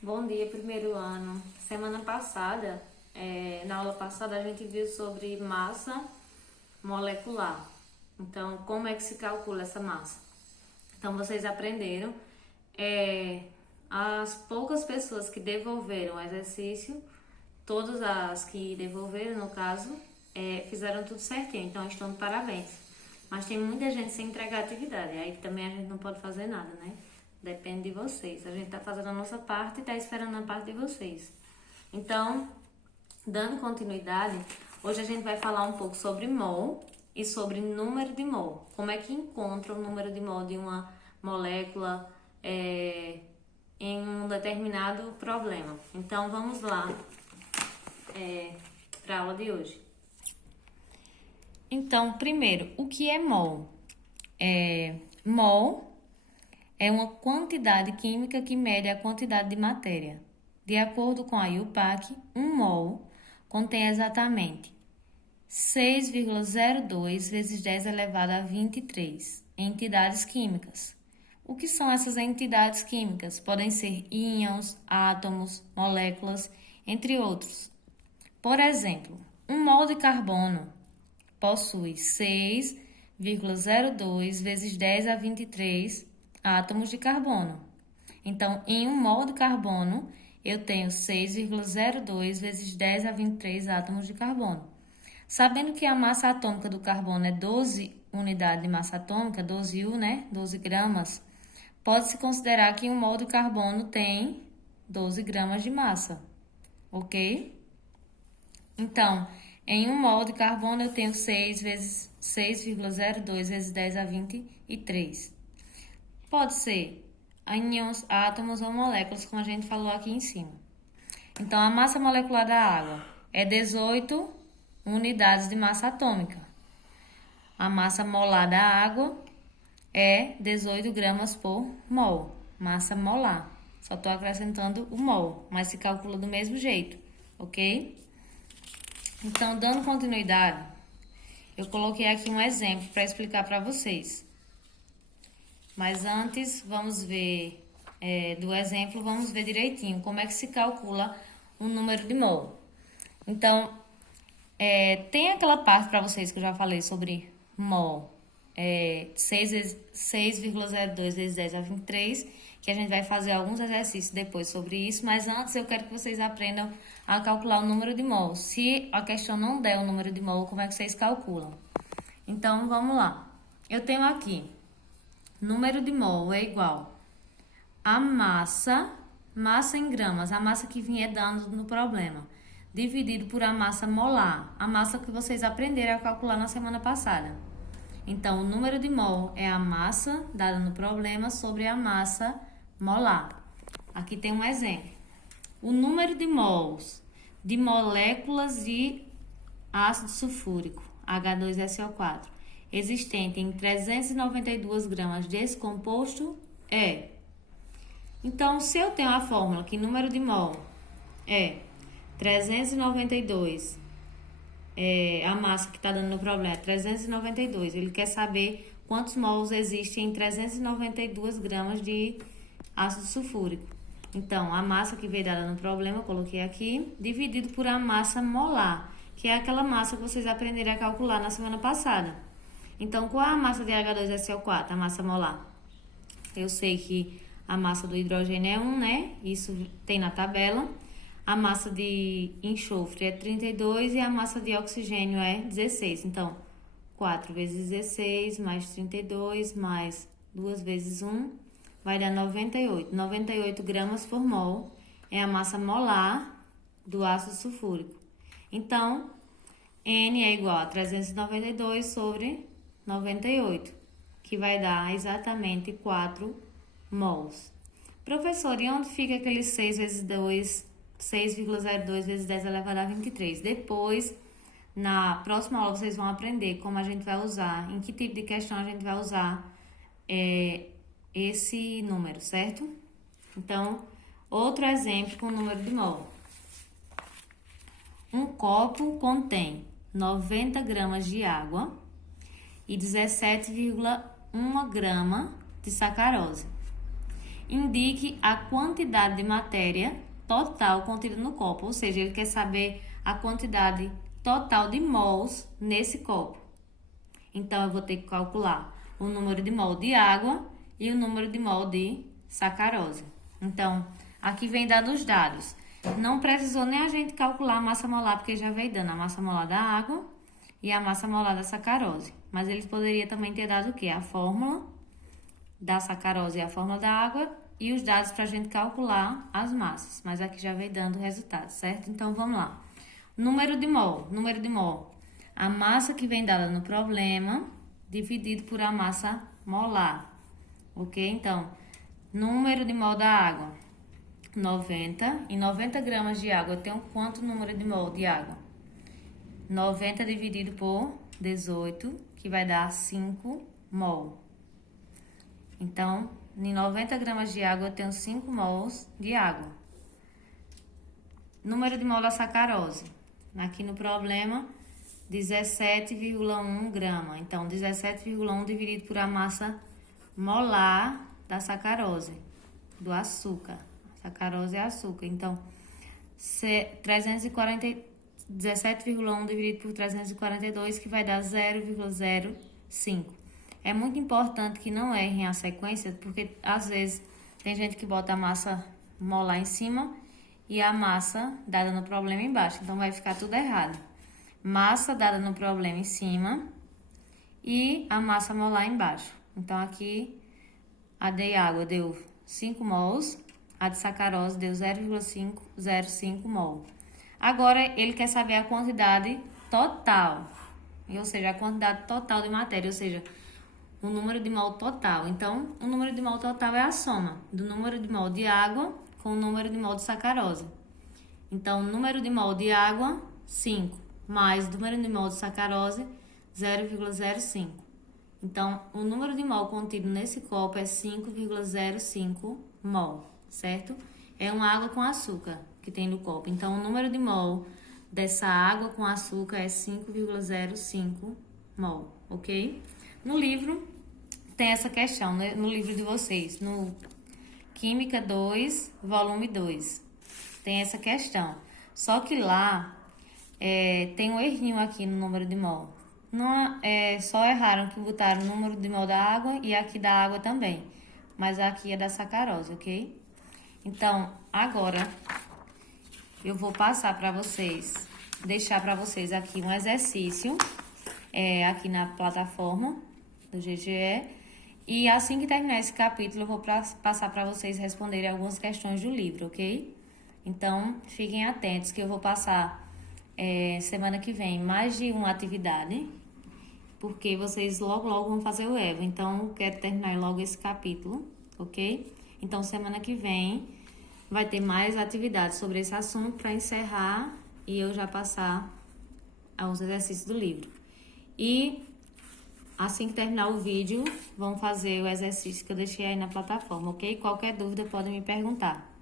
Bom dia, primeiro ano. Semana passada, na aula passada, a gente viu sobre massa molecular. Então, como é que se calcula essa massa? Então, vocês aprenderam. As poucas pessoas que devolveram o exercício, todas as que devolveram, no caso, fizeram tudo certinho. Então, estão de parabéns. Mas tem muita gente sem entregar atividade. Aí também a gente não pode fazer nada, né? Depende de vocês. A gente tá fazendo a nossa parte e tá esperando a parte de vocês. Então, dando continuidade, hoje a gente vai falar um pouco sobre mol e sobre número de mol. Como é que encontra o número de mol de uma molécula em um determinado problema. Então, vamos lá para a aula de hoje. Então, primeiro, o que é mol? Mol é uma quantidade química que mede a quantidade de matéria. De acordo com a IUPAC, um mol contém exatamente 6,02 vezes 10 elevado a 23 entidades químicas. O que são essas entidades químicas? Podem ser íons, átomos, moléculas, entre outros. Por exemplo, um mol de carbono possui 6,02 vezes 10 a 23 átomos de carbono. Então, em um mol de carbono, eu tenho 6,02 vezes 10 a 23 átomos de carbono. Sabendo que a massa atômica do carbono é 12 unidades de massa atômica, 12 U, né? 12 gramas, pode-se considerar que um mol de carbono tem 12 gramas de massa, ok? Então, em um mol de carbono, eu tenho 6,02 vezes 10 a 23. Pode ser íons, átomos ou moléculas, como a gente falou aqui em cima. Então, a massa molecular da água é 18 unidades de massa atômica. A massa molar da água é 18 gramas por mol, massa molar. Só estou acrescentando o mol, mas se calcula do mesmo jeito, ok? Então, dando continuidade, eu coloquei aqui um exemplo para explicar para vocês. Mas antes, vamos ver do exemplo, vamos ver direitinho como é que se calcula um número de mol. Então, tem aquela parte para vocês que eu já falei sobre mol, 6,02 vezes 10 a 23, que a gente vai fazer alguns exercícios depois sobre isso, mas antes eu quero que vocês aprendam a calcular o número de mol. Se a questão não der o número de mol, como é que vocês calculam? Então, vamos lá. Eu tenho aqui, número de mol é igual a massa em gramas, a massa que vinha dando no problema, dividido por a massa molar, a massa que vocês aprenderam a calcular na semana passada. Então, o número de mol é a massa dada no problema sobre a massa molar. Aqui tem um exemplo. O número de mols de moléculas de ácido sulfúrico, H2SO4, existente em 392 gramas desse composto é. Então, se eu tenho a fórmula que número de mol é 392, a massa que está dando no problema é 392, ele quer saber quantos mols existem em 392 gramas de ácido sulfúrico. Então, a massa que veio dada no problema, eu coloquei aqui, dividido por a massa molar, que é aquela massa que vocês aprenderam a calcular na semana passada. Então, qual é a massa de H2SO4, a massa molar? Eu sei que a massa do hidrogênio é 1, né? Isso tem na tabela. A massa de enxofre é 32 e a massa de oxigênio é 16. Então, 4 vezes 16 mais 32 mais 2 vezes 1 vai dar 98. 98 gramas por mol é a massa molar do ácido sulfúrico. Então, N é igual a 392 sobre 98, que vai dar exatamente 4 mols. Professor, e onde fica aquele 6 vezes 2, 6,02 vezes 10 elevado a 23? Depois, na próxima aula, vocês vão aprender como a gente vai usar, em que tipo de questão a gente vai usar esse número, certo? Então, outro exemplo com o número de mol. Um copo contém 90 gramas de água e 17,1 grama de sacarose. indique a quantidade de matéria total contida no copo, ou seja, ele quer saber a quantidade total de mols nesse copo. Então, eu vou ter que calcular o número de mol de água e o número de mol de sacarose. Então, aqui vem dado os dados. Não precisou nem a gente calcular a massa molar, porque já veio dando a massa molar da água e a massa molar da sacarose. Mas eles poderiam também ter dado o quê? A fórmula da sacarose e a fórmula da água e os dados para a gente calcular as massas. Mas aqui já veio dando o resultado, certo? Então, vamos lá. Número de mol. A massa que vem dada no problema, dividido por a massa molar. Ok? Então, número de mol da água, 90. Em 90 gramas de água, eu tenho quanto número de mol de água? 90 dividido por 18, que vai dar 5 mol. Então, em 90 gramas de água, eu tenho 5 mols de água. Número de mol da sacarose. Aqui no problema, 17,1 grama. Então, 17,1 dividido por a massa molar da sacarose, do açúcar. Sacarose é açúcar. Então, 17,1 dividido por 342, que vai dar 0,05. É muito importante que não errem a sequência, porque às vezes tem gente que bota a massa molar em cima e a massa dada no problema embaixo. Então, vai ficar tudo errado. Massa dada no problema em cima e a massa molar embaixo. Então, aqui, a de água deu 5 mols, a de sacarose deu 0,505 mol. Agora, ele quer saber a quantidade total, ou seja, a quantidade total de matéria, ou seja, o número de mol total. Então, o número de mol total é a soma do número de mol de água com o número de mol de sacarose. Então, o número de mol de água, 5, mais o número de mol de sacarose, 0,05. Então, o número de mol contido nesse copo é 5,05 mol, certo? É uma água com açúcar que tem no copo. Então, o número de mol dessa água com açúcar é 5,05 mol, ok? No livro tem essa questão, né? No livro de vocês, no Química 2, volume 2, tem essa questão. Só que lá tem um errinho aqui no número de mol. Não, só erraram que botaram o número de mol da água e aqui da água também. Mas aqui é da sacarose, ok? Então, agora eu vou passar para vocês, deixar para vocês aqui um exercício aqui na plataforma do GGE. E assim que terminar esse capítulo, eu vou passar para vocês responderem algumas questões do livro, ok? Então, fiquem atentos que eu vou passar semana que vem mais de uma atividade, porque vocês logo vão fazer o EVA. Então, eu quero terminar logo esse capítulo, ok? Então, semana que vem vai ter mais atividades sobre esse assunto para encerrar e eu já passar aos exercícios do livro. E assim que terminar o vídeo, vão fazer o exercício que eu deixei aí na plataforma, ok? Qualquer dúvida, podem me perguntar.